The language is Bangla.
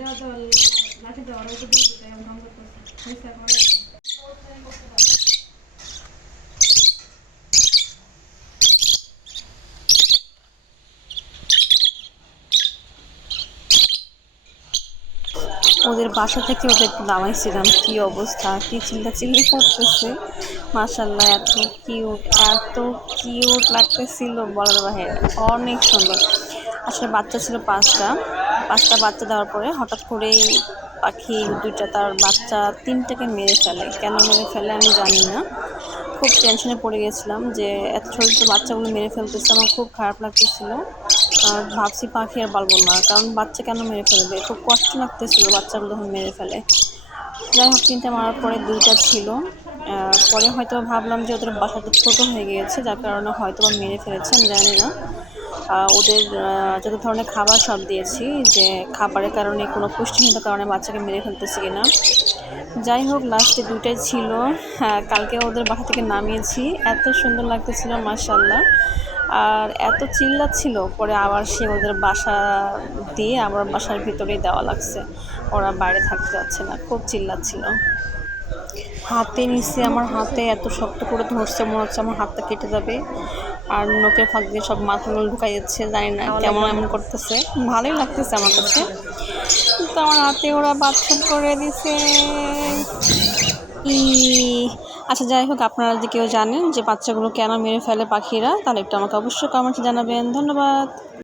দাও দাও লাঠি দাও ওরা তো দিয়ে দিতে এমন কাম করতেছে পয়সা করে ওদের বাসা থেকে ওদের নামাইছিলাম। কি অবস্থা? কি চিন্তা চিল্লি করতেছে? মাসাল্লাহ এত কিউট এত কিউট লাগতেছিল বলার বাহিরে। অনেক সুন্দর। আসলে বাচ্চা ছিল পাঁচটা। পাঁচটা বাচ্চা দেওয়ার পরে হঠাৎ করেই পাখি দুইটা তার বাচ্চা তিনটাকে মেরে ফেলে। কেন মেরে ফেলে আমি জানি না। খুব টেনশনে পড়ে গেছিলাম যে এত ছোটো ছোটো বাচ্চাগুলো মেরে ফেলতেছে, আমার খুব খারাপ লাগতেছিলো। আর ভাবছি পাখি আর পালবো না, কারণ বাচ্চা কেন মেরে ফেলবে? খুব কষ্ট লাগতেছিলো বাচ্চাগুলো যখন মেরে ফেলে। যাই হোক, তিনটা মারার পরে দুইটা ছিল। পরে হয়তো ভাবলাম যে ওদের বাসাটা ছোটো হয়ে গিয়েছে, যার কারণে হয়তো বা মেরে ফেলেছে, আমি জানি না। ওদের যত ধরনের খাবার সব দিয়েছি, যে খাবারের কারণে, কোনো পুষ্টিহীনতার কারণে বাচ্চাকে মেরে ফেলতেছে কিনা। যাই হোক লাস্টে দুইটাই ছিল। হ্যাঁ কালকে ওদের বাসা থেকে নামিয়েছি। এত সুন্দর লাগতেছিল মার্শাল্লাহ আর এত চিল্লাচ্ছিল, পরে আবার সে ওদের বাসা দিয়ে আবার বাসার ভিতরেই দেওয়া লাগছে। ওরা বাইরে থাকতে যাচ্ছে না, খুব চিল্লাচ্ছিল। হাতে নিচে, আমার হাতে এত শক্ত করে ধরছে, মনে হচ্ছে আমার হাতটা কেটে যাবে। আর নোকের ফাঁক দিয়ে সব মাথাগুলো ঢুকাই যাচ্ছে জানি না কেমন এমন করতেছে। ভালোই লাগতেছে আমার কাছে। তো আমার হাতে ওরা বাথরুম করে দিছে। ই আচ্ছা যাই হোক আপনারা যদি কেউ জানেন যে বাচ্চাগুলো কেন মেরে ফেলে পাখিরা তাহলে একটু আমাকে অবশ্যই কমেন্টে জানাবেন। ধন্যবাদ।